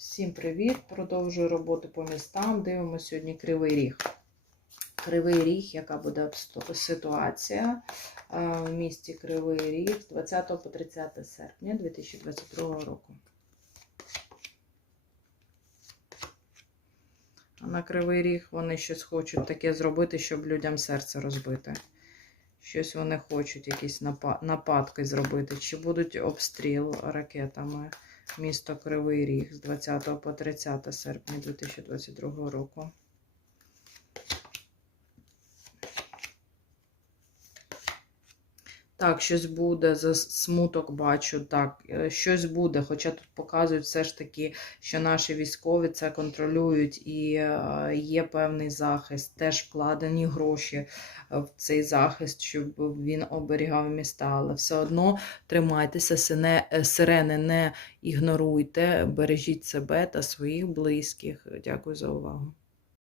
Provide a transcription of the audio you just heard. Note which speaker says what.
Speaker 1: Всім привіт! Продовжую роботу по містам. Дивимося сьогодні Кривий Ріг. Кривий Ріг, яка буде ситуація е, в місті Кривий Ріг з 20 по 30 серпня 2022 року. А на Кривий Ріг вони щось хочуть таке зробити, щоб людям серце розбити. Щось вони хочуть, якісь напа- нападки зробити. Чи будуть обстріл ракетами місто Кривий Ріг з 20 по 30 серпня 2022 року. Так, щось буде, за смуток бачу, так, е, щось буде, хоча тут показують все ж таки, що наші військові це контролюють і е, є певний захист, теж вкладені гроші е, в цей захист, щоб він оберігав міста. Але все одно тримайтеся, сирени не ігноруйте, бережіть себе та своїх близьких. Дякую за увагу.